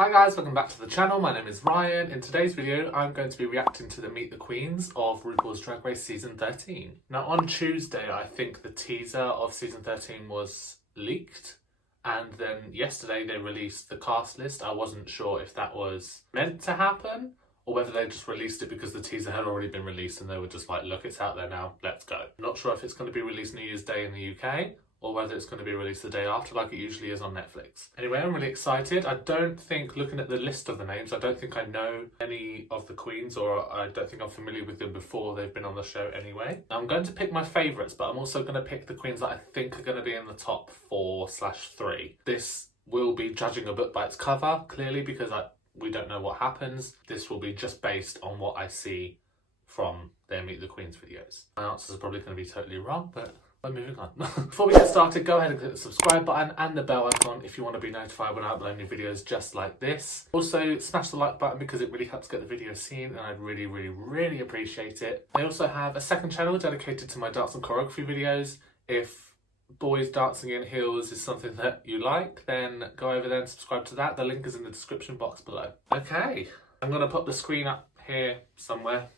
Hi guys, welcome back to the channel. My name is Ryan. In today's video, I'm going to be reacting to the Meet the Queens of RuPaul's Drag Race Season 13. Now on Tuesday, I think the teaser of Season 13 was leaked. And then yesterday they released the cast list. I wasn't sure if that was meant to happen or whether they just released it because the teaser had already been released and they were just like, look, it's out there now, let's go. Not sure if it's going to be released New Year's Day in the UK or whether it's going to be released the day after like it usually is on Netflix. Anyway, I'm really excited. I don't think, looking at the list of the names, I don't think I know any of the queens, or I don't think I'm familiar with them before they've been on the show anyway. I'm going to pick my favourites, but I'm also going to pick the queens that I think are going to be in the top 4/3. This will be judging a book by its cover, clearly, because we don't know what happens. This will be just based on what I see from their Meet the Queens videos. My answers are probably going to be totally wrong, but we're moving on. Before we get started, go ahead and click the subscribe button and the bell icon if you want to be notified when I upload new videos just like this. Also, smash the like button because it really helps get the video seen and I'd really appreciate it. I also have a second channel dedicated to my dance and choreography videos. If boys dancing in heels is something that you like, then go over there and subscribe to that. The link is in the description box below. Okay, I'm going to put the screen up here somewhere.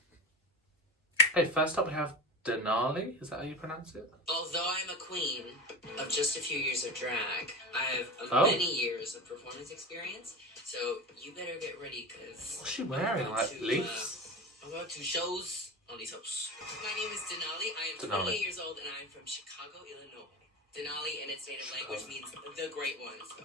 Okay, first up we have Denali, is that how you pronounce it? Although I'm a queen of just a few years of drag, I have many years of performance experience, so you better get ready because... What's she wearing, like leaves? I'm about to shows on these hosts. My name is Denali, I am 28 years old and I am from Chicago, Illinois. Denali in its native language means the great one, so...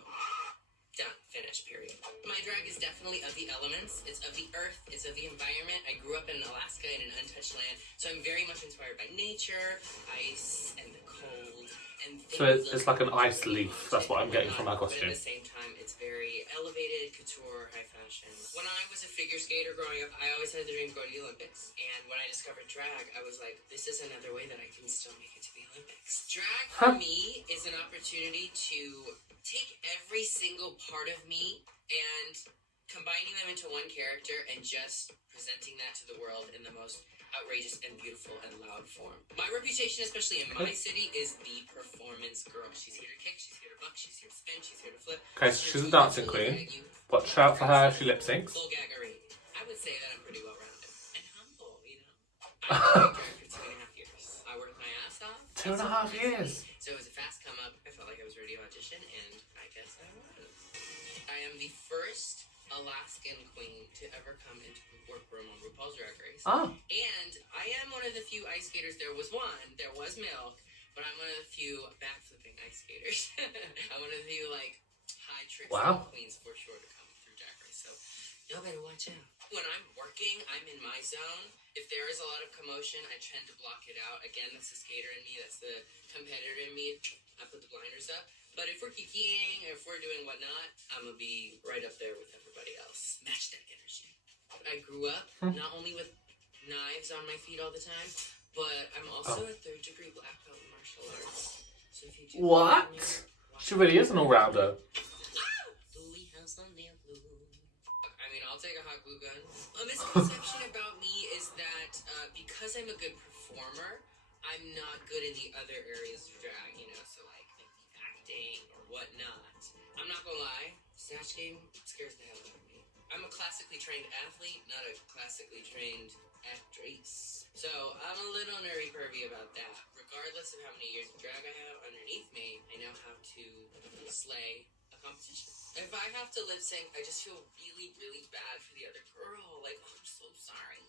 Done. Finished. Period. My drag is definitely of the elements. It's of the earth. It's of the environment. I grew up in Alaska in an untouched land, so I'm very much inspired by nature, ice, and the cold. And so it's like an ice leaf. That's what I'm getting from our costume. But at the same time, it's very elevated, couture, high fashion. When I was a figure skater growing up, I always had the dream of going to the Olympics. And when I discovered drag, I was like, this is another way that I can still make it to the Olympics. Drag for me is an opportunity to take every single part of me and combining them into one character and just presenting that to the world in the most outrageous and beautiful and loud form. My reputation, especially in my city, is the performance girl. She's here to kick, she's here to buck, she's here to spin, she's here to flip. Okay, so she's a dancing queen. Watch out for her if she lip syncs. Full gaggery. I would say that I'm pretty well rounded and humble, you know. I've been for 2.5 years. I worked my ass off. 2.5 years. So it was a fast come up. I felt like I was ready to audition, and I guess I was. I am the first Alaskan queen to ever come into the workroom on RuPaul's Drag Race. Oh. And I am one of the few ice skaters. There was Milk, but I'm one of the few backflipping ice skaters. I'm one of the few, like, high tricks queens for sure to come through Drag Race. So y'all better watch out. When I'm working, I'm in my zone. If there is a lot of commotion, I tend to block it out. Again, that's the skater in me, that's the competitor in me. I put the blinders up. But if we're kikiing, if we're doing whatnot, I'm gonna be right up there with everybody else. Match that energy. I grew up not only with knives on my feet all the time, but I'm also a 3rd-degree black belt in martial arts. So if you do what? She really is an all-rounder. I mean, I'll take a hot glue gun. A misconception about me is that because I'm a good performer, I'm not good in the other areas of drag, you know, so like acting or whatnot. I'm not gonna lie, Snatch Game scares the hell out of me. I'm a classically trained athlete, not a classically trained actress. So I'm a little nerdy-pervy about that. Regardless of how many years of drag I have underneath me, I know how to slay a competition. If I have to lip sync, I just feel really bad for the other girl. Like, oh, I'm so sorry.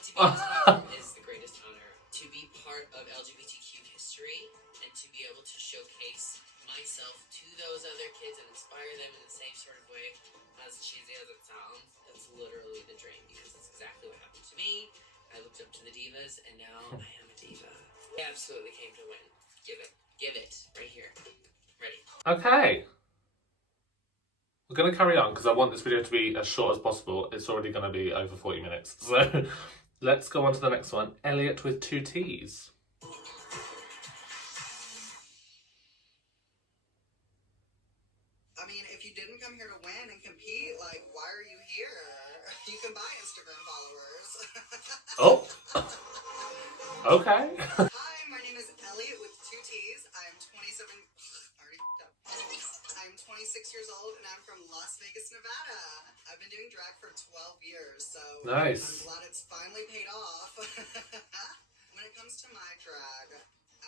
To be on top is the greatest honor. To be part of LGBTQ history and to be able to showcase myself to those other kids and inspire them in the same sort of way, as cheesy as it sounds, that's literally the dream because that's exactly what happened to me. I looked up to the divas and now I am a diva. I absolutely came to win. Give it, right here. Ready. Okay. We're going to carry on because I want this video to be as short as possible. It's already going to be over 40 minutes. So let's go on to the next one. Elliot with 2 T's. I mean, if you didn't come here to win and compete, like, why are you here? You can buy Instagram followers. Oh. Okay. Hi, my name is Elliot with 2 T's. I am 27... I'm 26 years old and I'm from Las Vegas, Nevada. been doing drag for 12 years, so Nice. I'm glad it's finally paid off. When it comes to my drag,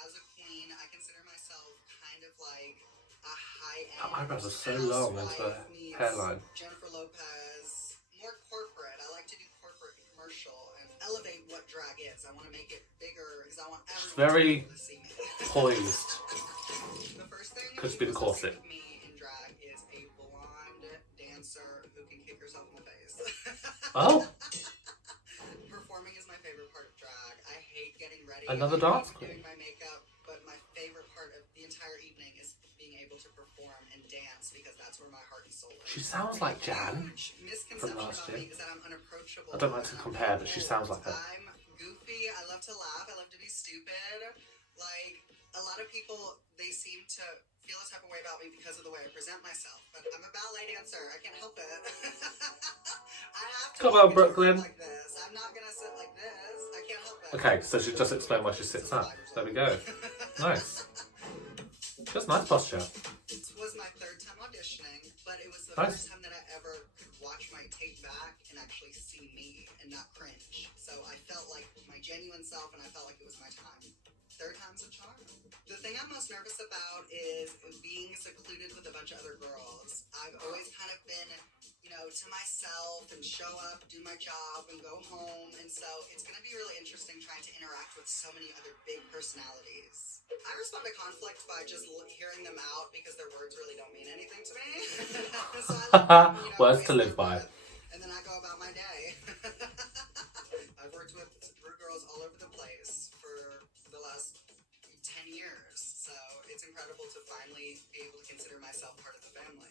as a queen, I consider myself kind of like a high-end Her eyebrows are so long into her meets hairline. Jennifer Lopez, more corporate. I like to do corporate and commercial and elevate what drag is. I want to make it bigger because I want everyone Very to be able to see me. poised. The first thing Could you be the will see corset. with me in drag is a blonde dancer who can kick herself in the face. Oh, Performing is my favorite part of drag. I hate getting ready. another I dance hate queen. doing my makeup, but my favorite part of the entire evening is being able to perform and dance because that's where my heart and soul is. She sounds like Jan. Huge misconception last about year. me is that I'm unapproachable. I don't like to and I'm compare, but she sounds like her. I'm goofy. I love to laugh. I love to be stupid. Like, a lot of people, they seem to feel a type of way about me because of the way I present myself. But I'm a ballet dancer. I can't help it. I have to Come on, walk into a room Brooklyn. like this. I'm not going to sit like this. I can't help it. Okay, so she just explained why she sits up. There we go. Nice. Just nice posture. It was my third time auditioning, but it was the Nice. first time that I ever could watch my tape back and actually see me and not cringe. So I felt like my genuine self and I felt like it was my time. Third time's a charm. The thing I'm most nervous about is being secluded with a bunch of other girls. I've always kind of been, you know, to myself and show up, do my job, and go home. And so it's going to be really interesting trying to interact with so many other big personalities. I respond to conflict by just hearing them out because their words really don't mean anything to me. So I let them, you know, Words to waste live their by. breath, and then I go about my day. I've worked with Ru girls all over the place for the last 10 years, so it's incredible to finally be able to consider myself part of the family.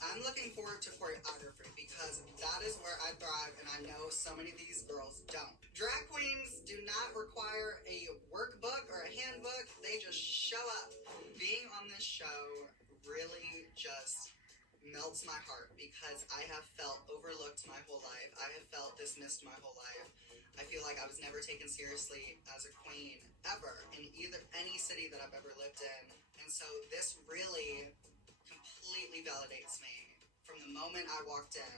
I'm looking forward to choreography because that is where I thrive, and I know so many of these girls don't. Drag queens do not require a workbook or a handbook, they just show up. Being on this show really just melts my heart because I have felt overlooked my whole life. I have felt dismissed my whole life. I feel like I was never taken seriously as a queen ever in any city that I've ever lived in. And so this really completely validates me. From the moment I walked in,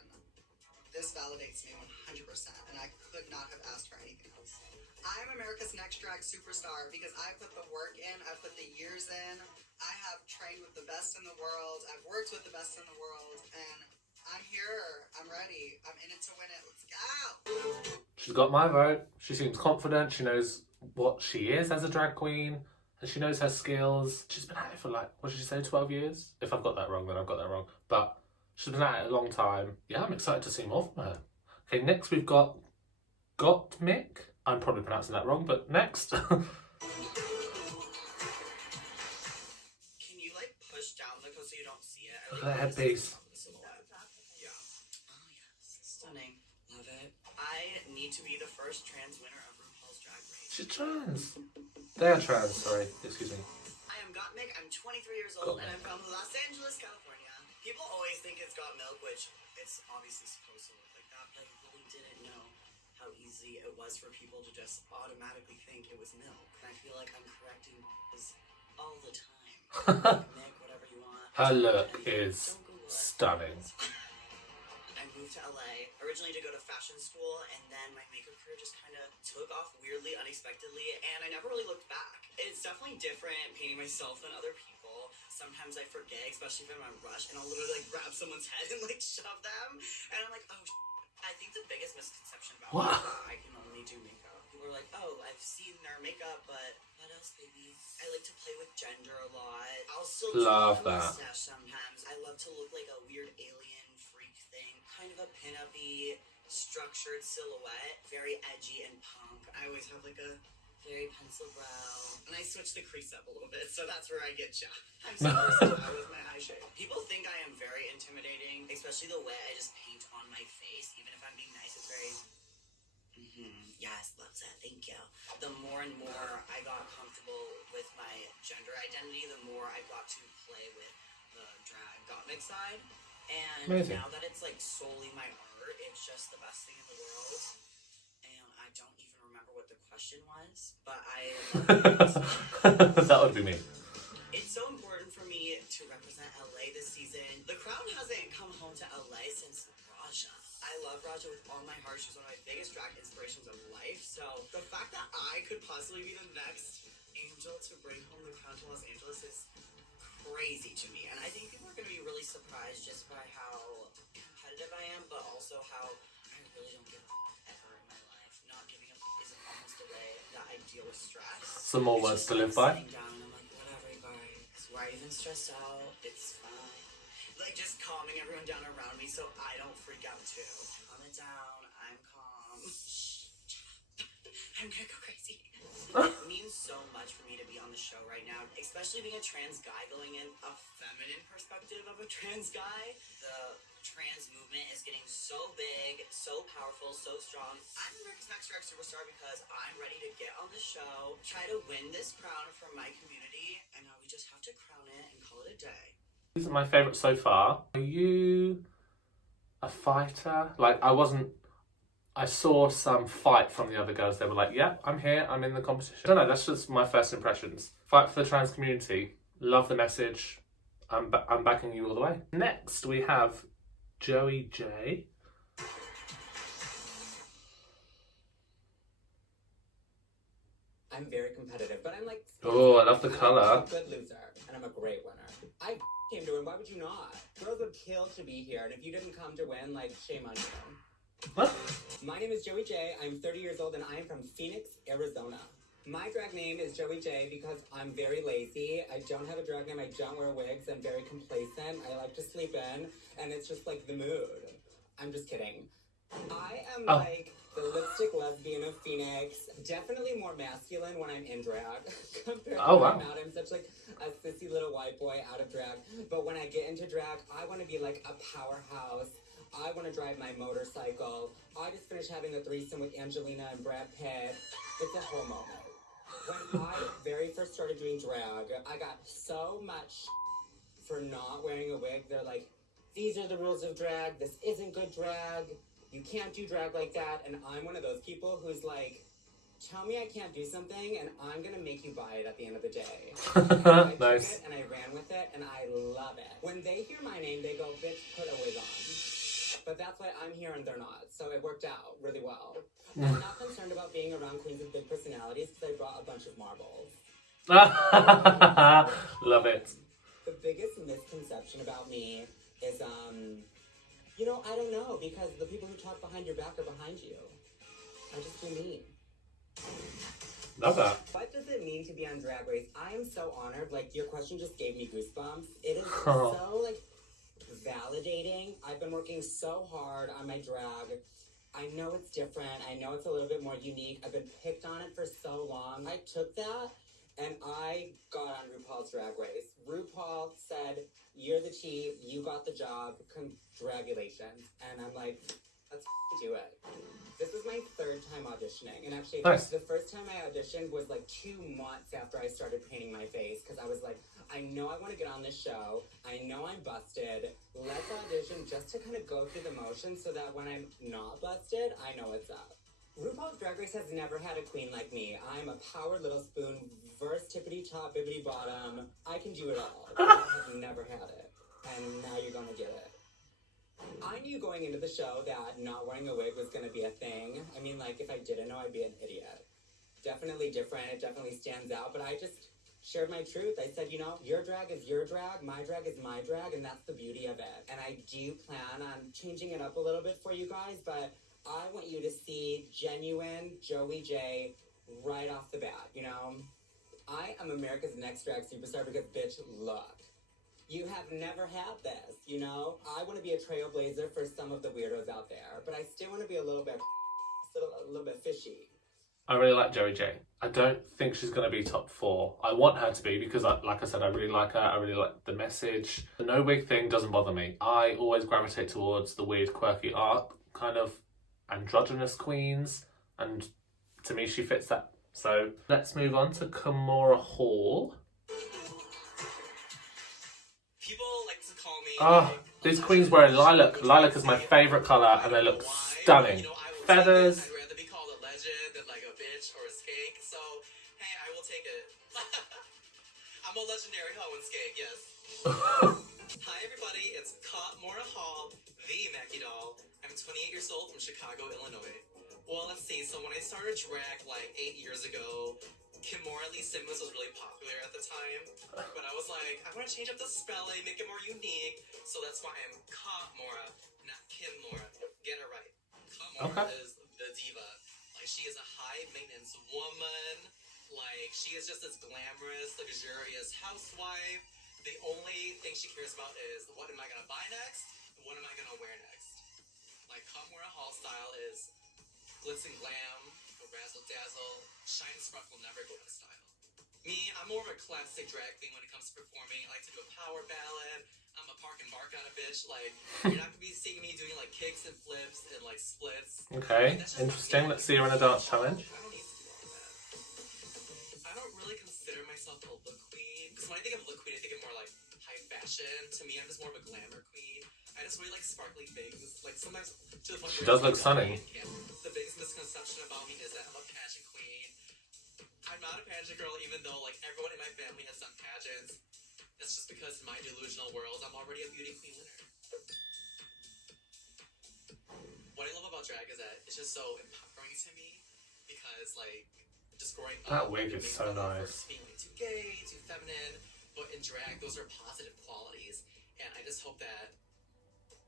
this validates me 100%, and I could not have asked for anything else. I'm America's Next Drag Superstar because I put the work in, I put the years in, I have trained with the best in the world, I've worked with the best in the world, and I'm here, I'm ready, I'm in it to win it, let's go! She's got my vote. She seems confident. She knows what she is as a drag queen. And she knows her skills. She's been at it for like, what did she say, 12 years? If I've got that wrong, then I've got that wrong. But she's been at it a long time. Yeah, I'm excited to see more from her. Okay, next we've got Mick. I'm probably pronouncing that wrong, but next. Can you like push down the coat so you don't see it? Look at that headpiece. Yeah. Oh yes, stunning. Love it. I need to be the first trans winner of RuPaul's Drag Race. She's trans. They are trans, sorry. Excuse me. I am Got Mick. I'm 23 years old Got and I'm from Los Angeles, California. People always think it's Got Milk, which it's obviously supposed to look like that, but I really didn't know how easy it was for people to just automatically think it was milk. And I feel like I'm correcting this all the time. Mick, whatever you want. Her look And is don't Google it. stunning. I moved to LA originally to go to fashion school, and then my makeup career just kind of took off weirdly, unexpectedly, and I never really looked back. It's definitely different painting myself than other people. Sometimes I forget, especially if I'm in a rush, and I'll literally like grab someone's head and like shove them, and I'm like, oh, I think the biggest misconception about me is that I can only do makeup. People are like, oh, I've seen their makeup, but what else, baby? I like to play with gender a lot. I'll still Love do a that. mustache sometimes. I love to look like a weird alien freak thing. Kind of a pin-up-y, structured silhouette. Very edgy and punk. I always have like a very pencil brow. And I switch the crease up a little bit, so that's where I get ya. I'm so versatile with my eye shape. People think I am very intimidating, especially the way I just paint on my face. Even if I'm being nice, it's very... Yes, loves it. Thank you. The more and more I got comfortable with my gender identity, the more I got to play with the drag gothamic side. And Amazing. now that it's like solely my art, it's just the best thing in the world. And I don't even remember what the question was, but I love it. That would be me. It's so important for me to represent LA this season. The crowd hasn't come home to LA since Raja. love Raja with all my heart. She's one of my biggest drag inspirations of life. So the fact that I could possibly be the next angel to bring home the crown to Los Angeles is crazy to me. And I think people are going to be really surprised just by how competitive I am, but also how I really don't give a ever in my life. Not giving a is almost the way that I deal with stress. Some more words to live by. Sitting down and I'm like, whatever, guys. Why are you even stressed out? It's fine. Like, just calming everyone down around me so I don't freak out too. Calm it down. I'm calm. I'm gonna go crazy. It means so much for me to be on the show right now, especially being a trans guy going in a feminine perspective of a trans guy. The trans movement is getting so big, so powerful, so strong. I'm America's Next Drag Superstar because I'm ready to get on the show, try to win this crown from my community, and now we just have to crown it and call it a day. These are my favourite so far. Are you a fighter? Like, I saw some fight from the other girls. They were like, yeah, I'm here, I'm in the competition. I don't know, that's just my first impressions. Fight for the trans community. Love the message. I'm backing you all the way. Next, we have Joey J. I'm very competitive, but I'm like... Oh, I love the colour. I'm a good loser, and I'm a great winner. I came to win, why would you not? Girls would kill to be here, and if you didn't come to win, like, shame on you. What? My name is Joey J. I'm 30 years old, and I am from Phoenix, Arizona. My drag name is Joey J because I'm very lazy. I don't have a drag name. I don't wear wigs. I'm very complacent. I like to sleep in, and it's just like the mood. I'm just kidding. I am like the lipstick lesbian of Phoenix. Definitely more masculine when I'm in drag compared to when I'm out. I'm such like a sissy little white boy out of drag. But when I get into drag, I want to be like a powerhouse. I want to drive my motorcycle. I just finished having a threesome with Angelina and Brad Pitt. It's a whole moment. When I very first started doing drag, I got so much for not wearing a wig. They're like, these are the rules of drag. This isn't good drag. You can't do drag like that. And I'm one of those people who's like, tell me I can't do something and I'm going to make you buy it at the end of the day. I nice. took it and I ran with it and I love it. When they hear my name, they go, bitch, put a wig on. But that's why I'm here and they're not. So it worked out really well. I'm not concerned about being around queens with big personalities because I brought a bunch of marbles. Love it. The biggest misconception about me is, you know, I don't know, because the people who talk behind your back are behind you. I just do me. Love that. What does it mean to be on Drag Race? I am so honored. Like, your question just gave me goosebumps. It is so, like, validating. I've been working so hard on my drag. I know it's different. I know it's a little bit more unique. I've been picked on it for so long. I took that and I got on RuPaul's Drag Race. RuPaul said, you're the chief, you got the job, congratulations. And I'm like, let's do it. This was my third time auditioning. And actually, nice. The first time I auditioned was like 2 months after I started painting my face. Because I was like, I know I want to get on this show. I know I'm busted. Let's audition just to kind of go through the motions so that when I'm not busted, I know what's up. RuPaul's Drag Race has never had a queen like me. I'm a power little spoon, verse tippity top, bibbity bottom. I can do it all. I have never had it. And now you're going to get it. I knew going into the show that not wearing a wig was going to be a thing. I mean, like, if I didn't know, I'd be an idiot. Definitely different. It definitely stands out. But I just shared my truth. I said, you know, your drag is your drag. My drag is my drag. And that's the beauty of it. And I do plan on changing it up a little bit for you guys. But I want you to see genuine Joey J right off the bat, you know? I am America's Next Drag Superstar because, bitch, look. You have never had this, you know? I want to be a trailblazer for some of the weirdos out there, but I still want to be a little bit fishy. I really like Joey J. I don't think she's going to be top 4. I want her to be because, like I said, I really like her. I really like the message. The no wig thing doesn't bother me. I always gravitate towards the weird, quirky art, kind of androgynous queens, and to me, she fits that. So let's move on to Kamura Hall. People like to call me. These queens wearing lilac. Lilac is my favourite colour, and they look stunning. You know, Feathers. I'd rather be called a legend than like a bitch or a skank. So hey, I will take it. I'm a legendary hoe and skank, yes. Hi everybody, it's Kamura Hall, the Mackie doll. I'm I'm 28 years old from Chicago, Illinois. Well, let's see. So when I started drag like 8 years ago, Kamura Simmons was really popular at the time. But I was like, I want to change up the spelling, make it more unique. So that's why I'm Kamura, not Kimura. Get it right. Kamura is the diva. Like, she is a high maintenance woman. Like, she is just this glamorous, luxurious housewife. The only thing she cares about is, what am I gonna buy next? And what am I gonna wear next? Like, Kamura Hall style is glitz and glam, razzle dazzle, shine and spark will never go out of style. Me, I'm more of a classic drag queen when it comes to performing. I like to do a power ballad. I'm a park and bark kind of bitch. Like, you're not gonna be seeing me doing like kicks and flips and like splits. Okay, interesting. Let's see her in a dance challenge. I don't need to do all that. I don't really consider myself a look queen, because when I think of look queen, I think of more like high fashion. To me, I'm just more of a glamour queen. I just really like sparkly things. Like, sometimes to the point She where does look stunning. the biggest misconception about me is that I'm a pageant queen. I'm not a pageant girl, even though like everyone in my family has done pageants. That's just because in my delusional world, I'm already a beauty queen winner. What I love about drag is that it's just so empowering to me, because like, just growing That up, wig it is makes so me look nice. for being like too gay, too feminine, but in drag, those are positive qualities, and I just hope that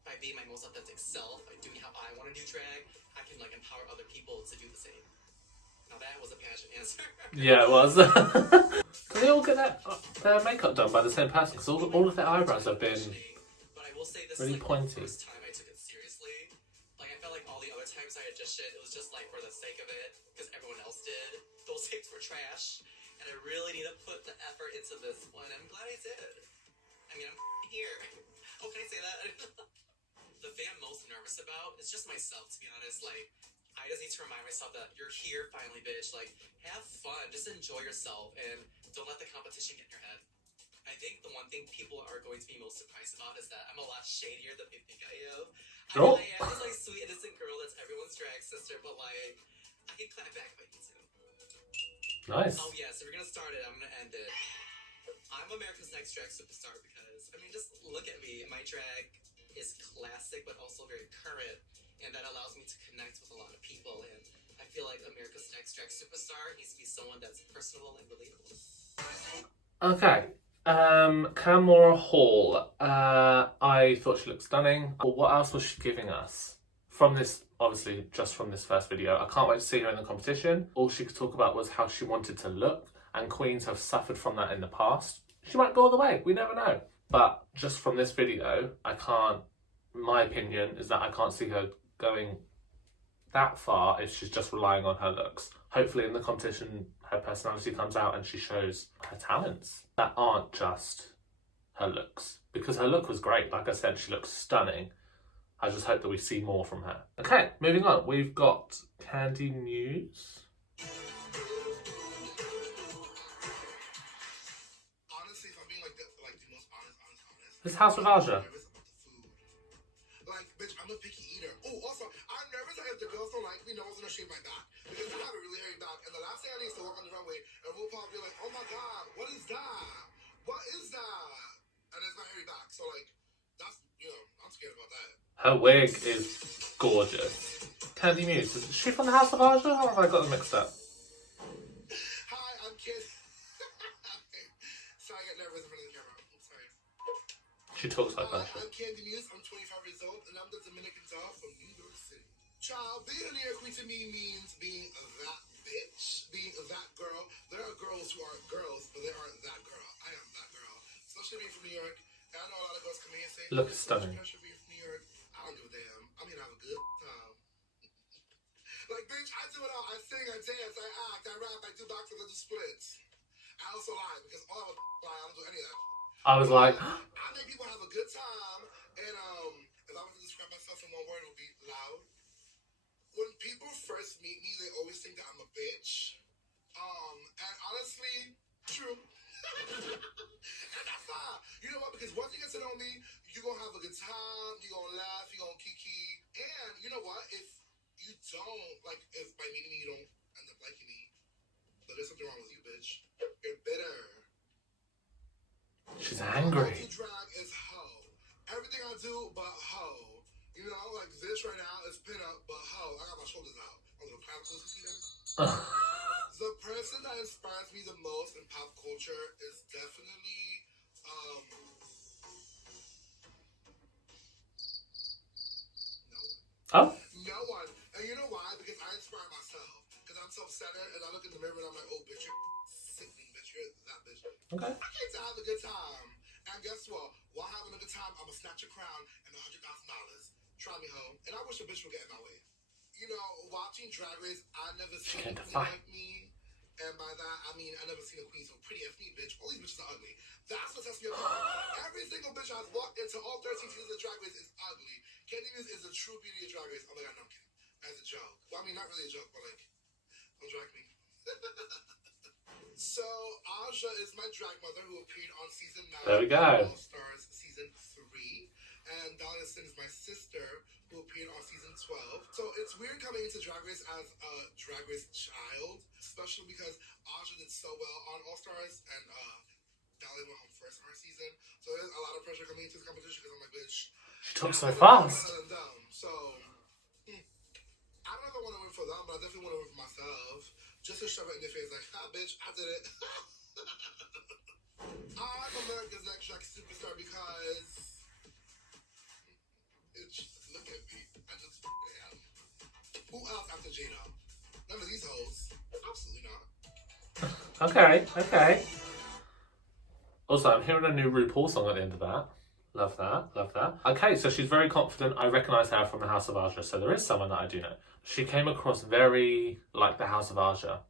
by being my most authentic self, by doing how I want to do drag, I can like empower other people to do the same. Now that was a pageant answer. Yeah, it was. Do they all get their makeup done by the same person? Because all of their eyebrows have been But I will say this really is like pointy. the first time I took it seriously. Like, I felt like all the other times I had just shit, it was just like for the sake of it, because everyone else did. Those tapes were trash, and I really need to put the effort into this one. I'm glad I did. I mean, I'm here. Oh, can I say that? The thing I'm most nervous about is just myself, to be honest. Like, I just need to remind myself that you're here finally, bitch. Like, have fun. Just enjoy yourself, and don't let the competition get in your head. I think the one thing people are going to be most surprised about is that I'm a lot shadier than they think I am. I mean, I am this like sweet, innocent girl that's everyone's drag sister, but like, I can clap back if I need to. nice. Oh yeah, so we're gonna start it. I'm gonna end it. I'm America's Next Drag Superstar because, I mean, just look at me. My drag is classic, but also very current, and that allows me to connect with a lot of people. And I feel like America's Next Drag Superstar needs to be someone that's personable and relatable. Okay. Kamura Hall. I thought she looked stunning. What else was she giving us? From this, obviously, just from this first video. I can't wait to see her in the competition. All she could talk about was how she wanted to look, and queens have suffered from that in the past. She might go all the way, we never know. But just from this video, my opinion is that I can't see her going that far if she's just relying on her looks. Hopefully in the competition, her personality comes out and she shows her talents that aren't just her looks. Because her look was great. Like I said, she looks stunning. I just hope that we see more from her. Okay, moving on. We've got Candy News. Honestly, if I'm being like the most honest. This is House of Aja. I'm nervous about the food. Like, bitch, I'm a picky eater. Oh, also, I'm nervous that if the girls don't like me, no one's gonna shave my back. Because I have a really hairy back. And the last thing I need is to walk on the runway and RuPaul be like, oh my god, what is that? What is that? And it's my hairy back. So, like, that's, I'm scared about that. Her wig is gorgeous. Candy Muse. Is she from the House of Aja, or have I got them mixed up? Hi, I'm Kid. Sorry, I get nervous in front of the camera. I'm sorry. She talks like Hi, that. I'm Candy Muse. I'm 25 years old, and I'm the Dominican doll from New York City. Child, being a New York queen to me means being that bitch, being that girl. There are girls who are girls, but they aren't that girl. I am that girl. Especially being from New York. And I know a lot of girls come here and say, Look stunning. Pressure being from New York. I don't give a damn. I'm here to have a good time. Like, bitch, I do it all. I sing, I dance, I act, I rap, I do boxing, I do splits. I also lie, because all I was lie, I don't do any of that. I was like, I make people have a good time, and if I was to describe myself in one word, it would be loud. When people first meet me, they always think that I'm a bitch. And honestly, true. And that's not. You know what? Because once you get to know me, you're gonna have a good time, you're gonna laugh, you're gonna kiki. And you know what? If you don't, like, if by meeting me you don't end up liking me, but there's something wrong with you, bitch. You're bitter. she's All I angry. do drag is hoe. Everything I do but hoe. You know, like this right now The person that inspires me the most in pop culture is definitely Oh? no one. And you know why? Because I inspire myself. Because I'm self-centered and I look in the mirror and I'm like, oh, bitch, you're sickening, bitch. You're that bitch. Okay. I came to have a good time. And guess what? While having a good time, I'm going to snatch a crown and $100,000. Try me home. And I wish a bitch would get in my way. You know, watching Drag Race, I never seen a queen like me. And by that, I mean, I never seen a queen so pretty as me, bitch. All these bitches are ugly. That's what sets me apart. Every single bitch I've walked into all 13 seasons of Drag Race is ugly. Candy Muse is the true beauty of Drag Race. Oh my god, no, I'm kidding. As a joke. Well, I mean, not really a joke, but like, don't drag me. So, Aja is my drag mother who appeared on season 9 There we go. All Stars season 3. And Dallison is my sister who appeared on season 12. So it's weird coming into Drag Race as a Drag Race child, especially because Aja did so well on All Stars and Dali went home first on her season. So there's a lot of pressure coming into the competition because I'm like, bitch. She talks so fast. So, I don't know if I want to win for them, but I definitely want to win for myself. Just to shove it in their face, like, ha, bitch, I did it. I'm America's Next Drag Superstar because, bitch, look at me. I just am. Who else after Jada? None of these hoes. Absolutely not. Okay, okay. Also, I'm hearing a new RuPaul song at the end of that. Love that, love that. Okay, so she's very confident. I recognise her from the House of Aja, so there is someone that I do know. She came across very like the House of Aja.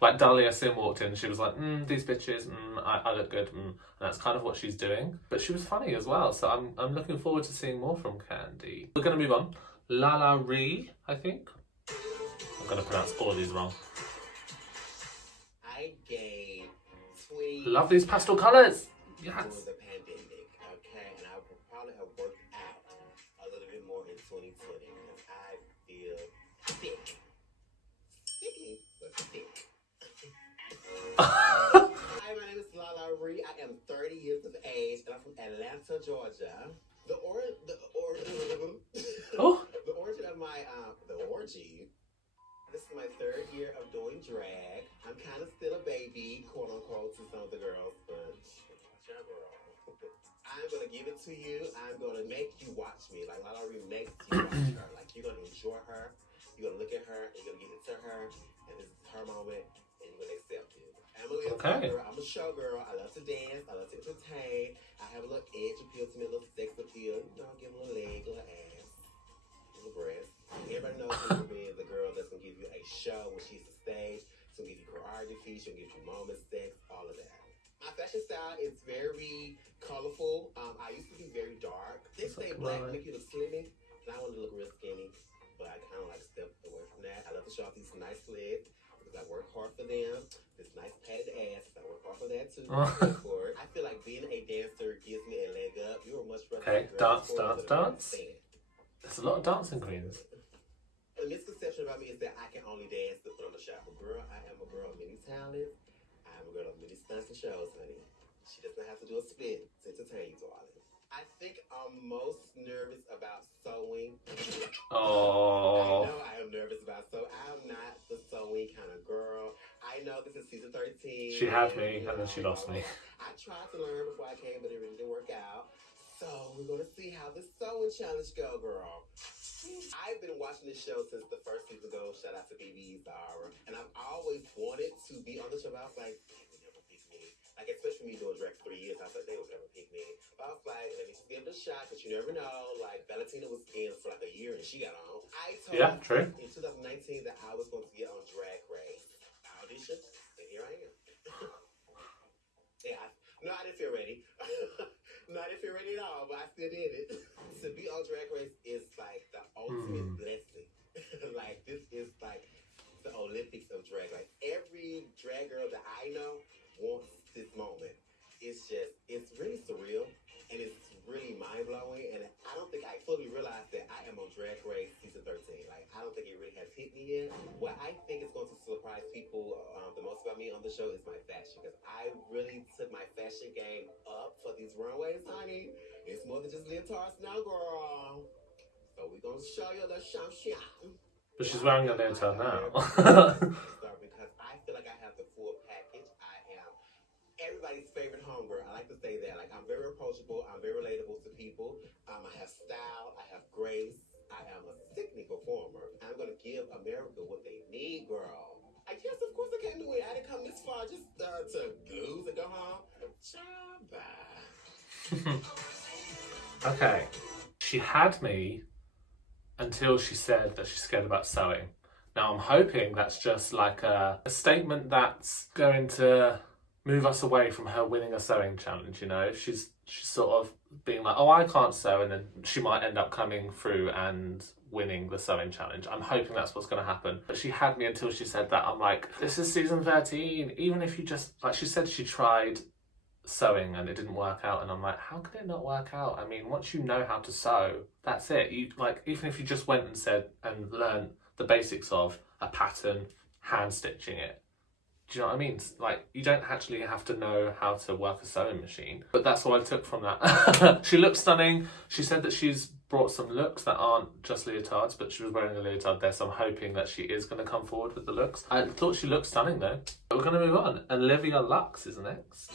Like Dahlia Sim walked in, she was like, these bitches, I look good, and that's kind of what she's doing. But she was funny as well, so I'm looking forward to seeing more from Candy. We're going to move on. Lala Ree, I think. I'm going to pronounce all of these wrong. I gave 20. Love these pastel colours. Yes. During the pandemic, okay, and I would probably have worked out a little bit more in 2020 because I feel thick. Sticky, but thick. Hi, my name is Lala Ree. I am 30 years of age, and I'm from Atlanta, Georgia. The origin of my the orgy. This is my 3rd year of doing drag. I'm kind of still a baby, quote unquote, to some of the girls, but watch out, girl. I'm gonna give it to you. I'm gonna make you watch me. Like Lala Ree makes you watch her. Like you're gonna enjoy her. You're gonna look at her. You're gonna give it to her, and this is her moment, and you're gonna accept it. I'm a little girl. I'm a show girl. I love to dance. I love to entertain. I have a little edge appeal to me, a little sex appeal. You know, give a little leg, a little ass, a little breast. Everybody knows me for being the girl that's gonna give you a show when she's the stage. She's gonna give you choreography. She'll give you moments, sex, all of that. My fashion style is very colorful. I used to be very dark. They say black make you look skinny, and I want to look real skinny, but I kind of like stepped away from that. I love to show off these nice legs because I work hard for them. This nice padded ass, I work hard for that too. For it. I feel like being a dancer gives me a leg up. You are much better. Okay, dance. There's a lot of dancing queens. The misconception about me is that I can only dance to put on the show. Girl, I am a girl of many talents. I am a girl of many stunts and shows, honey. She doesn't have to do a spit to entertain you, darling. I think I'm most nervous about sewing. Oh. I know I am nervous about sewing. I'm not the sewing kind of girl. I know this is season 13. She had me, and then she lost me. I tried to learn before I came, but it really didn't work out. So we're gonna see how the sewing challenge go, girl. I've been watching this show since the first season ago. Shout out to BB Zara. And I've always wanted to be on the show, but I was like, they would never pick me. Like, especially me doing drag for 3 years, I was like, they would never pick me. But I was like, let me just give it a shot, because you never know. Like, Valentina was in for like a year, and she got on. I told her in 2019 that I was going to get on Drag Race. I auditioned, and here I am. No, I didn't feel ready. No, I didn't feel ready at all, but I still did it. To be on Drag Race is like the ultimate blessing. Like, this is like the Olympics of drag. Like, every drag girl that I know wants this moment. It's really surreal, and it's really mind-blowing, and I don't think I fully realized that I am on Drag Race season 13. Like, I don't think it really has hit me yet. What I think is going to surprise people the most about me on the show is my fashion, because I really took my fashion game up for these runways, honey. It's more than just leotards now, girl. So we're going to show you a little sham. But she's wearing a leotard now. Because I feel like I have the full package. I am everybody's favorite homegirl. I like to say that. Like, I'm very approachable. I'm very relatable to people. I have style. I have grace. I am a sickening performer. I'm going to give America what they need, girl. I guess, of course, I can't do it. I didn't come this far just to lose and go home. Ciao, bye. Okay. She had me until she said that she's scared about sewing. Now, I'm hoping that's just like a statement that's going to move us away from her winning a sewing challenge, you know? She's sort of being like, oh, I can't sew, and then she might end up coming through and winning the sewing challenge. I'm hoping that's what's going to happen. But she had me until she said that. I'm like, this is season 13. Even if you just, like she said, she tried sewing and it didn't work out, and I'm like, how could it not work out? I mean, once you know how to sew, that's it. You, like, even if you just went and said and learned the basics of a pattern, hand stitching it, do you know what I mean? Like, you don't actually have to know how to work a sewing machine. But that's what I took from that. She looks stunning. She said that she's brought some looks that aren't just leotards, but she was wearing a leotard there, so I'm hoping that she is going to come forward with the looks. I thought she looked stunning though. But we're going to move on. Olivia Lux is next.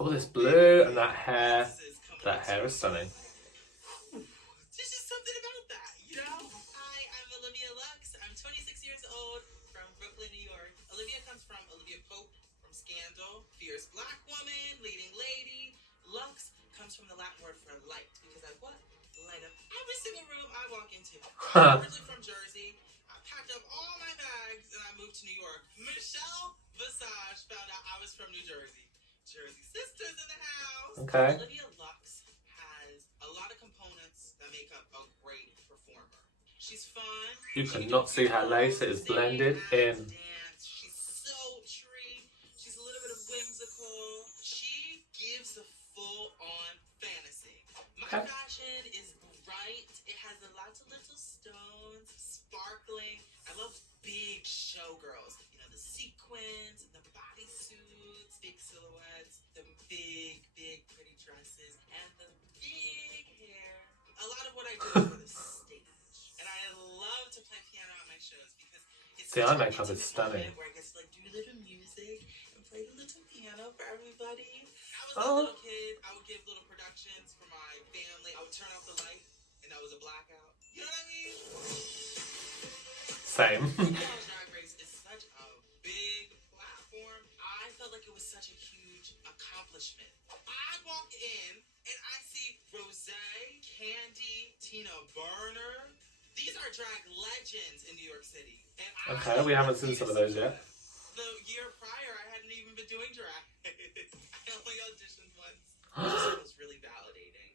Oh, this blue and that hair is stunning. There's just something about that, you know? Hi, I'm Olivia Lux. I'm 26 years old from Brooklyn, New York. Olivia comes from Olivia Pope from Scandal, fierce black woman, leading lady. Lux comes from the Latin word for light, because I what? Light up every single room I walk into. I'm originally from Jersey. I packed up all my bags and I moved to New York. Michelle Visage found out I was from New Jersey. Jersey sisters in the house. Okay. Olivia Lux has a lot of components that make up a great performer. She's fun. You cannot see her lace, it is blended in. Dance. She's sultry. She's a little bit of whimsical. She gives a full-on fantasy. My fashion is bright. It has a lot of little stones, sparkling. I love big showgirls. You know, the sequins, the bodysuits, big silhouettes, the big, pretty dresses, and the big hair. A lot of what I do is for the stage. And I love to play piano at my shows because it's The eye makeup is stunning. Where I get to like do a little music and play the little piano for everybody. I was a little kid. I would give little productions for my family. I would turn off the light and that was a blackout. You know what I mean? Same. RuPaul's Drag Race is such a big platform. I felt like it was such a huge accomplishment. I walk in and I see Rosé, Candy, Tina Burner. These are drag legends in New York City. And Okay, we haven't seen some of those yet. The year prior, I hadn't even been doing drag. I only auditioned once. It was really validating.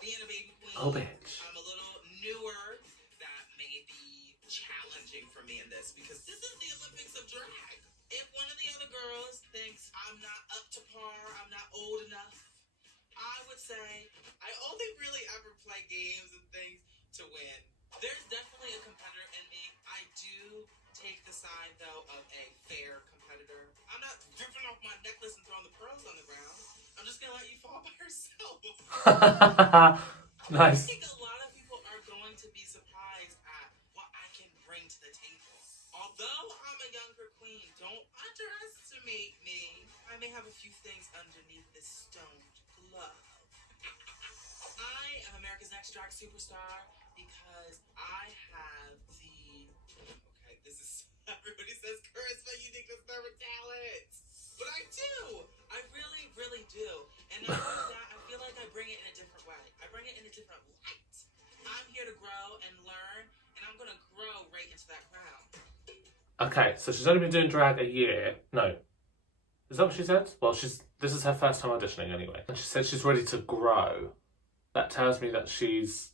Being a baby queen, Oh, bitch. I'm a little newer. That may be challenging for me in this because this is the Olympics of drag. If one of the other girls thinks I'm not up to par, I'm not old enough, I would say I only really ever play games and things to win. There's definitely a competitor in me. I do take the side, though, of a fair competitor. I'm not ripping off my necklace and throwing the pearls on the ground. I'm just going to let you fall by yourself. Nice. I think a lot of people are going to be surprised at what I can bring to the table. Although I'm a younger queen, don't underestimate me. I may have a few things underneath this stoned glove. I am America's Next Drag Superstar because I have the... Okay, this is... Everybody says charisma, uniqueness, nerve, and talent. But I do. I really, really do. And not only that, I feel like I bring it in a different way. I bring it in a different light. I'm here to grow and learn, and I'm going to grow right into that crown. Okay, so she's only been doing drag a year. No. Is that what she said? Well, this is her first time auditioning anyway. And she said she's ready to grow. That tells me that she's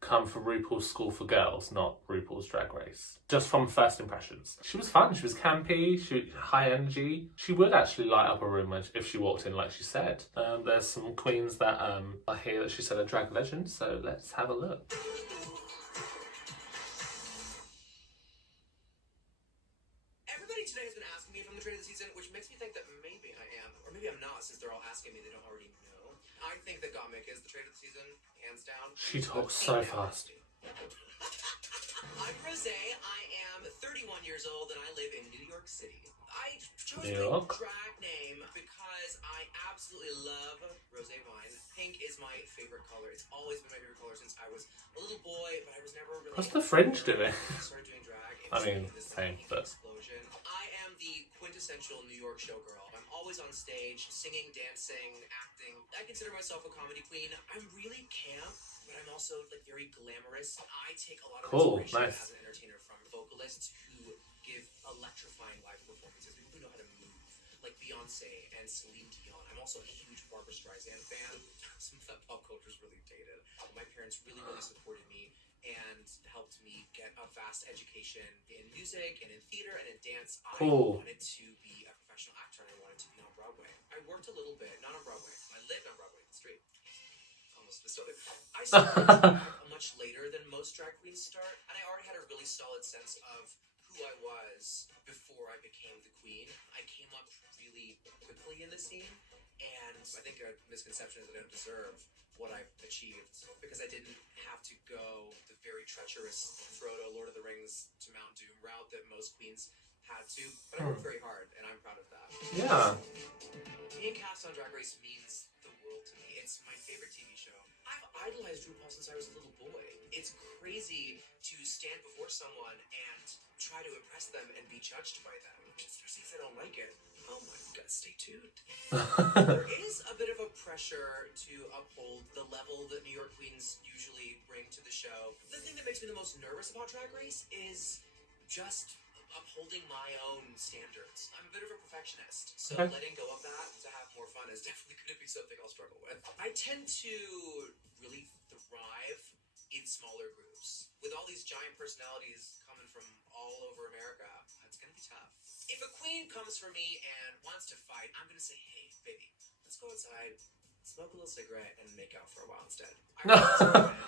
come from RuPaul's School for Girls, not RuPaul's Drag Race. Just from first impressions. She was fun, she was campy, she high energy. She would actually light up a room if she walked in like she said. There's some queens that are here that she said are drag legends, so let's have a look. Everybody today has been asking me if I'm the trade of the season, which makes me think that maybe I am, or maybe I'm not, since they're all asking me, they don't already know. I think that Mick is the trade of the season, hands down. She talks so fast. I'm Rose. I am 31 years old and I live in New York City. I chose New my York. drag name because I absolutely love rose wine. Pink is my favorite color. It's always been my favorite color since I was a little boy, but I was never really... What's the fringe doing? I started doing drag. I mean, same, but... Explosion. I am the quintessential New York showgirl. I'm always on stage, singing, dancing, acting. I consider myself a comedy queen. I'm really camp, but I'm also like very glamorous. I take a lot of inspiration as an entertainer from vocalists who give electrifying live performances, people who know how to move, like Beyonce and Celine Dion. I'm also a huge Barbra Streisand fan. Some of that pop culture is really dated. My parents really supported me and helped me get a vast education in music and in theater and in dance. I wanted to be a professional actor and I wanted to be on Broadway. I worked a little bit, not on Broadway. I lived on Broadway, straight. Almost started. I started much later than most drag queens start, and I already had a really solid sense of who I was before I became the queen. I came up really quickly in the scene, and I think a misconception is that I don't deserve what I've achieved because I didn't have to go the very treacherous Frodo, Lord of the Rings to Mount Doom route that most queens had to, but I worked very hard, and I'm proud of that. Yeah. Being cast on Drag Race means the world to me. It's my favorite TV show. I've idolized RuPaul since I was a little boy. It's crazy to stand before someone and try to impress them and be judged by them. If there's things I don't like it, oh my god, stay tuned. There is a bit of a pressure to uphold the level that New York queens usually bring to the show. The thing that makes me the most nervous about Drag Race is just upholding my own standards. I'm a bit of a perfectionist, so letting go of that to have more fun is definitely going to be something I'll struggle with. I tend to really thrive in smaller groups. With all these giant personalities coming from all over America, it's going to be tough. If a queen comes for me and wants to fight, I'm going to say, hey, baby, let's go outside, smoke a little cigarette, and make out for a while instead.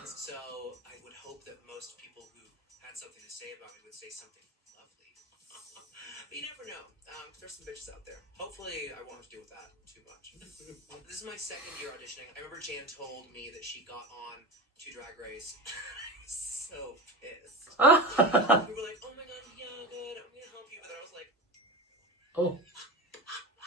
So I would hope that most people who had something to say about me would say something lovely. But you never know. There's some bitches out there. Hopefully I won't have to deal with that too much. This is my second year auditioning. I remember Jan told me that she got on to Drag Race. I was so pissed. We were like, oh my god, yeah, good, I'm gonna help you. But I was like, oh.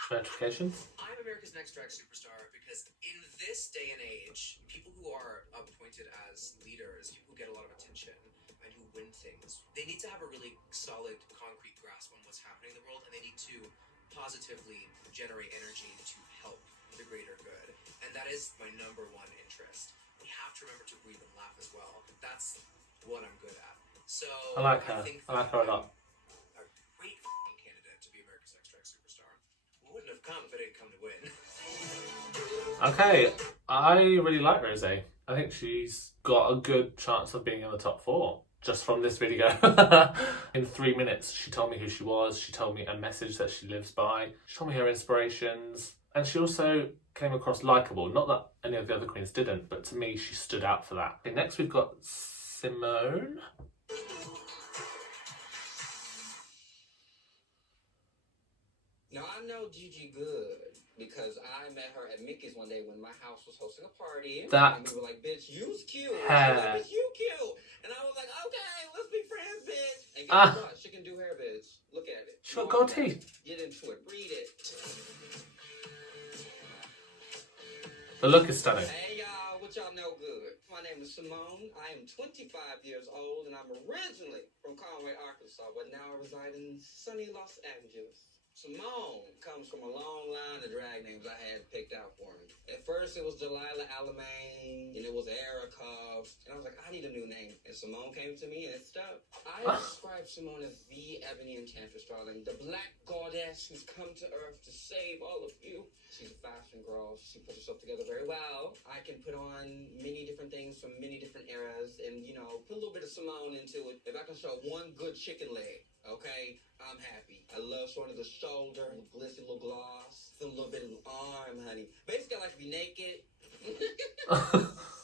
Notification. I'm America's Next Drag Superstar because in this day and age, people who are appointed as leaders, people who get a lot of attention and who win things, they need to have a really solid, concrete grasp on what's happening in the world, and they need to positively generate energy to help the greater good. And that is my number one interest. We have to remember to breathe and laugh as well. That's what I'm good at. So I like her. I like her a lot. A great candidate to be America's Next Drag Superstar. We wouldn't have come if I didn't come to win. Okay, I really like Rose. I think she's got a good chance of being in the top 4. Just from this video. In 3 minutes, she told me who she was. She told me a message that she lives by. She told me her inspirations. And she also came across likeable. Not that any of the other queens didn't, but to me, she stood out for that. Okay, next we've got Simone. Now, I know Gigi good because I met her at Mickey's one day when my house was hosting a party. That and we were like, bitch, you's cute. hair. She was like, bitch, you cute. And I was like, okay, let's be friends, bitch. And guess what? She can do hair, bitch. Look at it. She got gold teeth. Get into it. Read it. The look is stunning. Hey, y'all. What y'all know good? My name is Simone. I am 25 years old, and I'm originally from Conway, Arkansas, but now I reside in sunny Los Angeles. Simone comes from a long line of drag names I had picked out for me. At first, it was Delilah Alamain, and it was Erica, and I was like, I need a new name. And Simone came to me, and it stuck. I describe Simone as the Ebony Enchantress, darling, the black goddess who's come to Earth to save all of you. She's a fashion girl. She puts herself together very well. I can put on many different things from many different eras and, you know, put a little bit of Simone into it. If I can show one good chicken leg, okay, I'm happy. I love showing the shoulder, a glitzy little gloss, a little bit of the arm, honey. Basically, I like to be naked.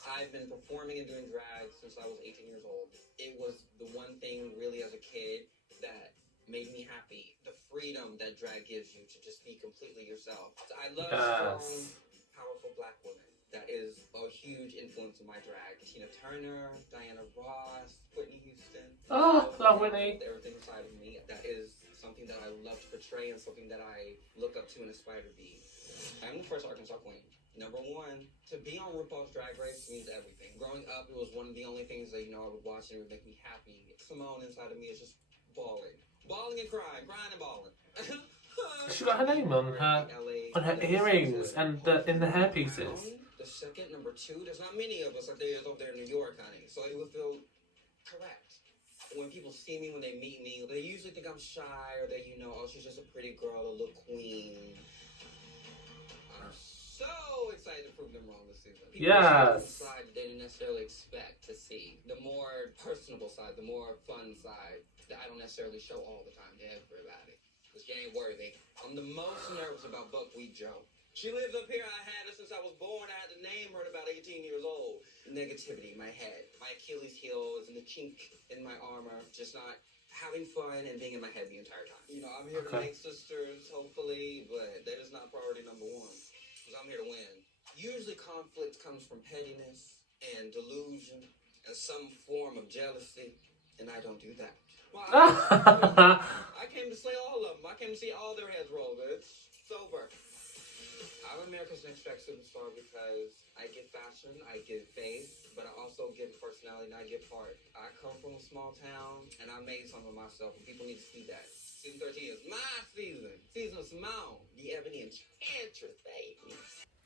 I've been performing and doing drag since I was 18 years old. It was the one thing really as a kid that made me happy. The freedom that drag gives you to just be completely yourself. I love strong, powerful black women. that is a huge influence on my drag. Tina Turner, Diana Ross, Whitney Houston. Oh, love Whitney. Everything inside of me, that is something that I love to portray and something that I look up to and aspire to be. I'm the first Arkansas queen. Number one, to be on RuPaul's Drag Race means everything. Growing up, it was one of the only things that, I would watch and it would make me happy. Simone inside of me is just bawling. Bawling and crying and bawling. She got her name on her earrings and in the hairpieces. The second, number two, there's not many of us like there is over there in New York, honey. So it would feel correct. When people see me, when they meet me, they usually think I'm shy or that, oh, she's just a pretty girl, a little queen. I'm so excited to prove them wrong this season. People Yes. see the side they didn't necessarily expect to see. The more personable side, the more fun side that I don't necessarily show all the time to everybody. Because you ain't worthy. I'm the most nervous about Buckwheat Joe. She lives up here. I had her since I was born. I had to name her at about 18 years old. Negativity in my head. My Achilles heel is in the chink in my armor. Just not having fun and being in my head the entire time. I'm here to make sisters, hopefully, but that is not priority number one. Because I'm here to win. Usually conflict comes from pettiness and delusion and some form of jealousy, and I don't do that. Well, I came to slay all of them. I came to see all their heads roll, bitch. It's over. I'm America's Next Track Superstar because I give fashion, I give face, but I also give personality and I give heart. I come from a small town and I made something of myself and people need to see that. Season 13 is my season. Season of Simone, the Ebony Enchantress, baby.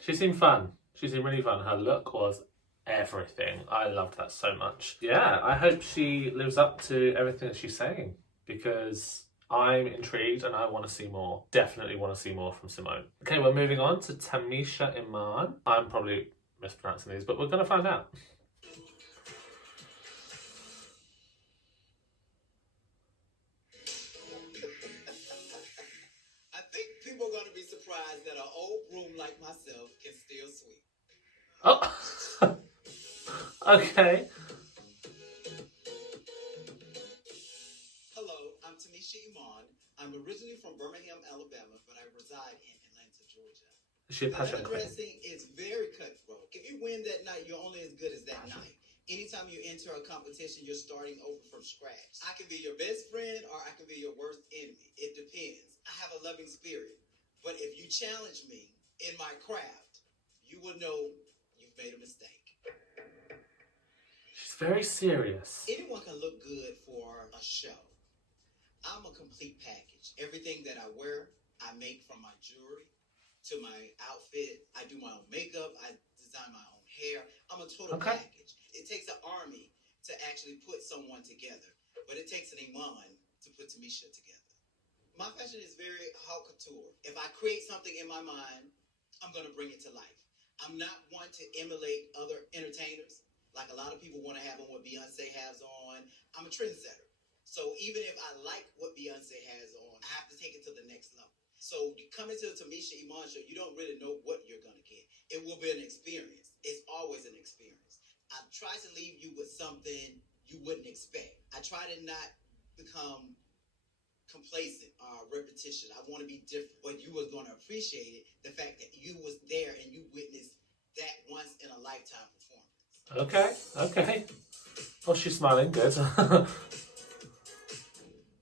She seemed fun. She seemed really fun. Her look was everything. I loved that so much. Yeah, I hope she lives up to everything that she's saying because I'm intrigued and I want to see more. Definitely want to see more from Simone. Okay, we're moving on to Tamisha Iman. I'm probably mispronouncing these, but we're going to find out. I think people are going to be surprised that an old broom like myself can still sweep. Oh, okay. Hello, I'm Tamisha Iman. I'm originally from Birmingham, Alabama, but I reside in Atlanta, Georgia. Is she a passion queen? Dressing is very cutthroat. If you win that night, you're only as good as that night. Anytime you enter a competition, you're starting over from scratch. I can be your best friend or I can be your worst enemy. It depends. I have a loving spirit. But if you challenge me in my craft, you will know you've made a mistake. She's very serious. Anyone can look good for a show. I'm a complete package. Everything that I wear, I make from my jewelry to my outfit. I do my own makeup. I design my own hair. I'm a total package. It takes an army to actually put someone together, but it takes an Iman to put Tamisha together. My fashion is very haute couture. If I create something in my mind, I'm going to bring it to life. I'm not one to emulate other entertainers. Like a lot of people want to have on what Beyonce has on. I'm a trendsetter. So even if I like what Beyonce has on, I have to take it to the next level. So you come into the Tamisha Iman show, you don't really know what you're going to get. It will be an experience. It's always an experience. I try to leave you with something you wouldn't expect. I try to not become complacent or repetition. I want to be different. But you was going to appreciate it, the fact that you was there and you witnessed that once in a lifetime performance. Okay. Oh, she's smiling. Good.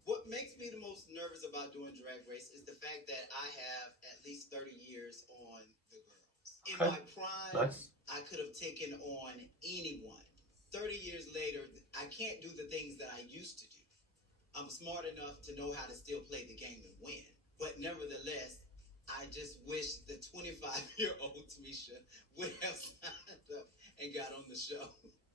What makes me the most nervous about doing Drag Race is the fact that I have at least 30 years on the girls. In my prime, I could have taken on anyone. 30 years later, I can't do the things that I used to do. I'm smart enough to know how to still play the game and win. But nevertheless, I just wish the 25-year-old Tamisha would have signed up and got on the show.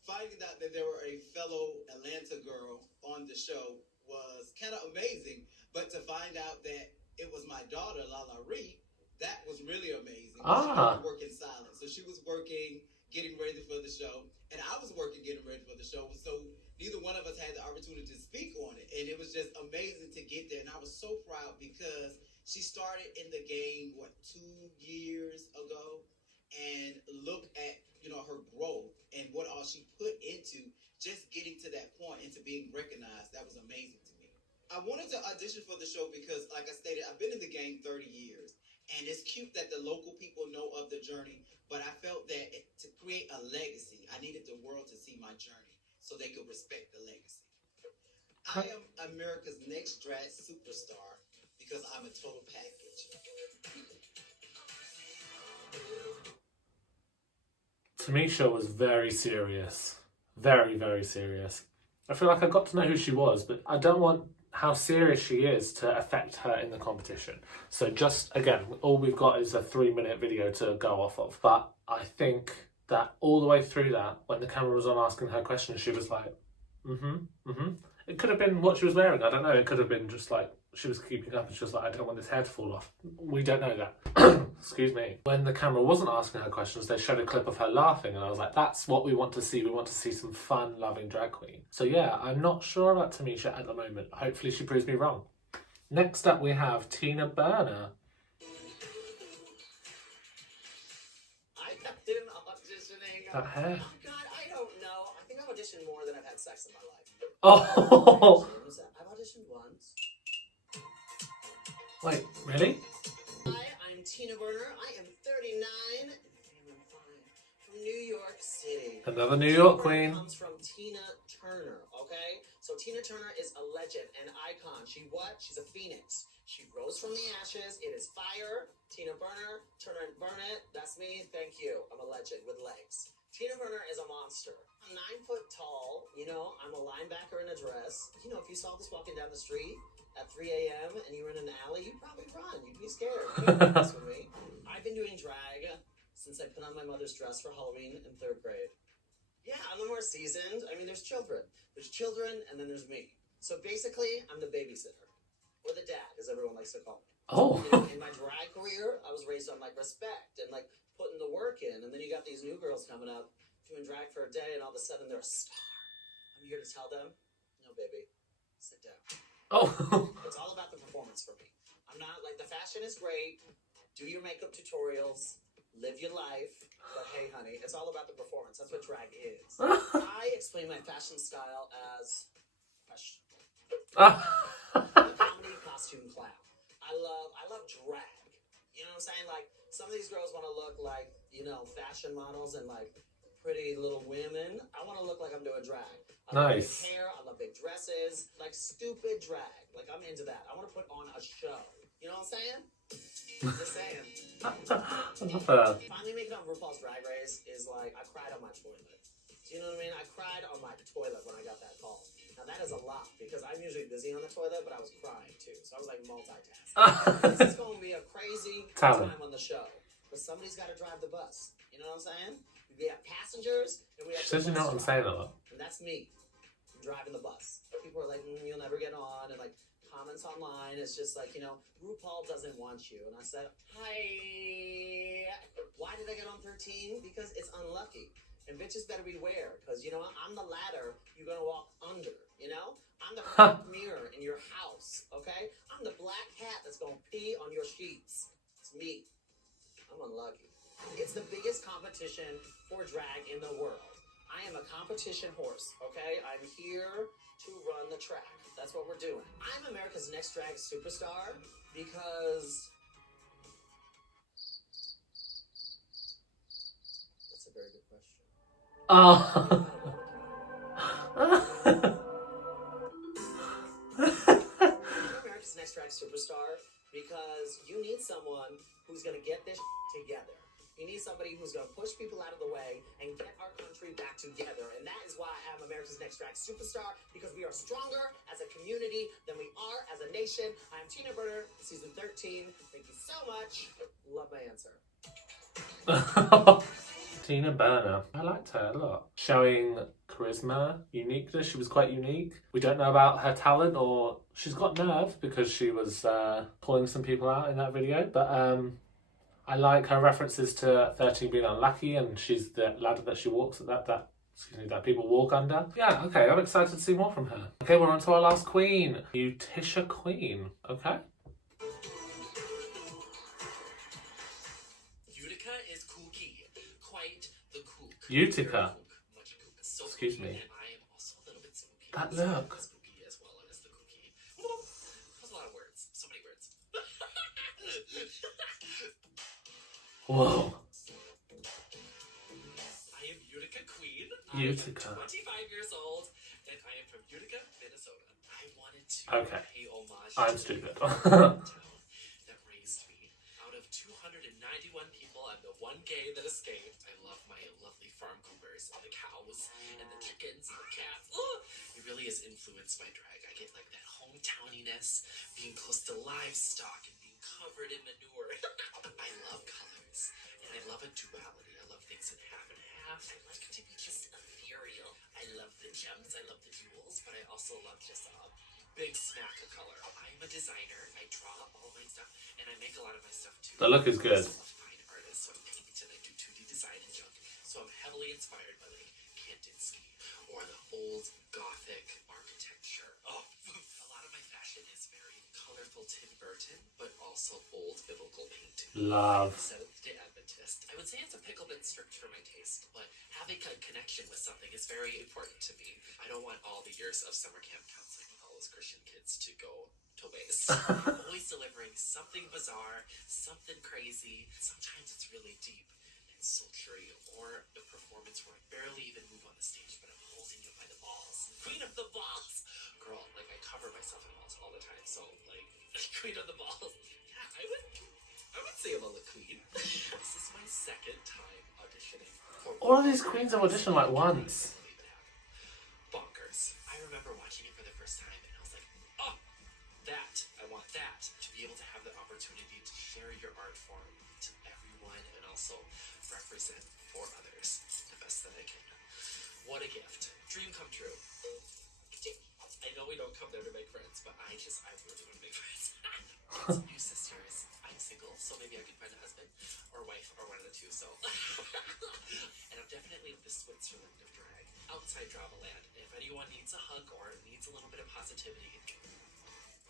Finding out that there were a fellow Atlanta girl on the show was kind of amazing, but to find out that it was my daughter, Lala Ree, that was really amazing. She didn't work in silence. So she was working, getting ready for the show, and I was working, getting ready for the show. So neither one of us had the opportunity to speak on it, and it was just amazing to get there. And I was so proud because she started in the game, 2 years ago, and look at, her growth and what all she put into just getting to that point and to being recognized. That was amazing to me. I wanted to audition for the show because, like I stated, I've been in the game 30 years, and it's cute that the local people know of the journey, But I felt that to create a legacy, I needed the world to see my journey so they could respect the legacy. I am America's next drag superstar because I'm a total package. Tamisha was very serious. Very, very serious. I feel like I got to know who she was, but I don't want how serious she is to affect her in the competition. So just, again, all we've got is a 3-minute video to go off of. But I think that all the way through that, when the camera was on asking her questions, she was like, It could have been what she was wearing, I don't know. It could have been just like, she was keeping up and she was like, I don't want this hair to fall off. We don't know that. Excuse me. When the camera wasn't asking her questions, they showed a clip of her laughing and I was like, that's what we want to see. We want to see some fun, loving drag queen. So yeah, I'm not sure about Tamisha at the moment. Hopefully she proves me wrong. Next up we have Tina Burner. I have been auditioning. That hair. Oh God, I don't know. I think I've auditioned more than I've had sex in my life. Oh! I've auditioned once. Wait, really? Hi, I'm Tina Burner. I am 39 from New York City. Another New York queen. Comes from Tina Turner, okay? So Tina Turner is a legend, an icon. She's a phoenix. She rose from the ashes. It is fire. Tina Burner, Turner and Burn It. That's me. Thank you. I'm a legend with legs. Tina Burner is a monster. I'm 9 foot tall. You know, I'm a linebacker in a dress. You know, if you saw this walking down the street at 3 a.m. and you were in an alley, you'd probably run. You'd be scared. You don't mess with me. I've been doing drag since I put on my mother's dress for Halloween in 3rd grade. Yeah, I'm the more seasoned. I mean, there's children. There's children, and then there's me. So basically, I'm the babysitter. Or the dad, as everyone likes to call me. Oh. You know, in my drag career, I was raised on, like, respect and, like, putting the work in. And then you got these new girls coming up doing drag for a day, and all of a sudden they're a star. I'm here to tell them, no, baby, sit down. Oh. It's all about the performance for me. I'm not, like, the fashion is great. Do your makeup tutorials. Live your life. But hey, honey, it's all about the performance. That's what drag is. I explain my fashion style as questionable. I'm a comedy costume clown. I love drag. You know what I'm saying? Like, some of these girls want to look like, you know, fashion models and, like, pretty little women. I want to look like I'm doing drag. I love big hair. I love big dresses. Like, stupid drag. Like, I'm into that. I want to put on a show. You know what I'm saying? Just saying. Finally making it on RuPaul's Drag Race is like, I cried on my toilet. Do you know what I mean? I cried on my toilet when I got that call. Now that is a lot because I'm usually busy on the toilet, but I was crying too. So I was like multitasking. This is going to be a crazy time on the show. But somebody's got to drive the bus. You know what I'm saying? We have passengers and we have She doesn't know what I'm saying a lot. And that's me. I'm driving the bus. People are like, you'll never get on. And like, comments online, it's just like, you know, RuPaul doesn't want you. And I said, hi. Why did I get on 13? Because it's unlucky. And bitches better beware. Because, you know, I'm the ladder you're going to walk under, you know? I'm the black mirror in your house, okay? I'm the black cat that's going to pee on your sheets. It's me. I'm unlucky. It's the biggest competition for drag in the world. I am a competition horse, okay? I'm here to run the track. That's what we're doing. I'm America's Next Drag Superstar because... That's a very good question. Oh. I'm America's Next Drag Superstar because you need someone who's going to get this together. You need somebody who's going to push people out of the way and get our country back together. And that is why I'm America's Next Drag Superstar, because we are stronger as a community than we are as a nation. I'm Tina Burner, season 13. Thank you so much. Love my answer. Tina Burner. I liked her a lot. Showing charisma, uniqueness. She was quite unique. We don't know about her talent, or she's got nerve because she was pulling some people out in that video. But I like her references to 13 being unlucky, and she's the ladder that she walks that people walk under. Yeah, okay, I'm excited to see more from her. Okay, we're on to our last queen, Utisha Queen. Okay. Utica is kooky. Quite the kook. Utica. So Excuse kooky, me. and I am also a little bit spooky. That look. Spooky as well as the kooky. That's a lot of words. So many words. Whoa. Utica. I'm 25 years old, and I am from Utica, Minnesota. I wanted to pay homage I'm to stupid. the town that raised me. Out of 291 people, I'm the one gay that escaped. I love my lovely farm cougars and the cows and the chickens and the cats. Oh, it really is influenced by drag. I get like that hometowniness, being close to livestock and being covered in manure. I love colors, and I love a duality. I love things in half and half. I like to be just ethereal. I love the gems, I love the jewels, but I also love just a big smack of color. I'm a designer. I draw all my stuff, and I make a lot of my stuff too. The look is good. I'm a fine artist, so I paint and I do 2D design and junk. So I'm heavily inspired by like Kandinsky or the old Gothic architecture. Oh, a lot of my fashion is very colorful Tim Burton, but also old biblical painting. Love. Seventh-day Adventist. I would say it's a pickle bit strict for my taste, but having a connection with something is very important to me. I don't want all the years of summer camp counseling with all those Christian kids to go to waste. I'm always delivering something bizarre, something crazy. Sometimes it's really deep and sultry, or a performance where I barely even move on the stage, but I'm holding you by the balls. Queen of the balls! Girl, like I cover myself in balls all the time, so like, queen of the balls. Yeah, I would say I'm a queen. This is my second time auditioning for All of these queens have auditioned like once. Bonkers. I remember watching it for the first time and I was like, oh, I want that. To be able to have the opportunity to share your art form to everyone and also represent for others the best that I can. What a gift. Dream come true. I know we don't come there to make friends, but I really want to make friends. It's new sisters. I'm single, so maybe I could find a husband or wife or one of the two, so. And I'm definitely the Switzerland of drag, outside drama land. If anyone needs a hug or needs a little bit of positivity,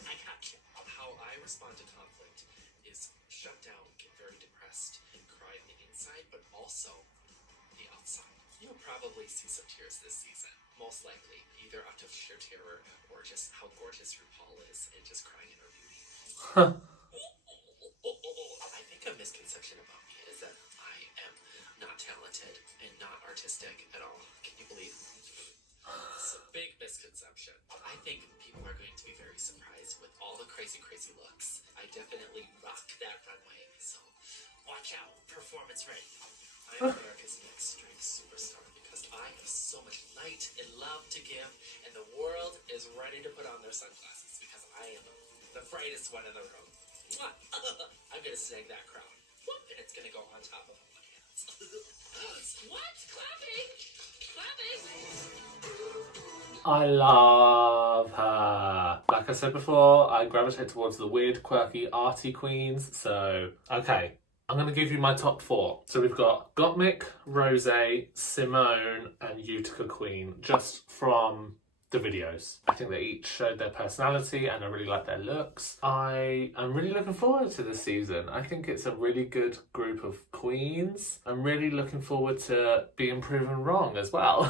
I got you. How I respond to conflict is shut down, get very depressed, and cry on the inside, but also the outside. You'll probably see some tears this season, most likely, either out of sheer terror or just how gorgeous RuPaul is and just crying in her beauty. I think a misconception about me is that I am not talented and not artistic at all. Can you believe? It's a big misconception. I think people are going to be very surprised with all the crazy, crazy looks. I definitely rock that runway, so watch out, performance ready. I'm America's next drag superstar because I have so much light and love to give, and the world is ready to put on their sunglasses because I am the brightest one in the room. Mwah! I'm gonna snag that crown, and it's gonna go on top of all my hands. What? Clapping! Clapping! I love her. Like I said before, I gravitate towards the weird, quirky, arty queens. So, okay. I'm going to give you my top 4. So we've got Mick, Rose, Simone, and Utica Queen, just from the videos. I think they each showed their personality and I really like their looks. I am really looking forward to this season. I think it's a really good group of queens. I'm really looking forward to being proven wrong as well.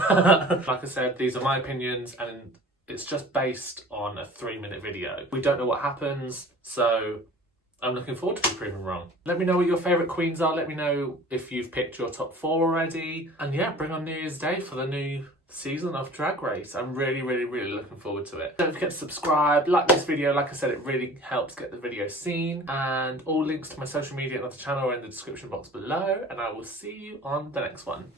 Like I said, these are my opinions and it's just based on a 3-minute video. We don't know what happens, so I'm looking forward to being proven wrong. Let me know what your favourite queens are. Let me know if you've picked your top 4 already. And yeah, bring on New Year's Day for the new season of Drag Race. I'm really, really, really looking forward to it. Don't forget to subscribe, like this video. Like I said, it really helps get the video seen. And all links to my social media and other channel are in the description box below. And I will see you on the next one.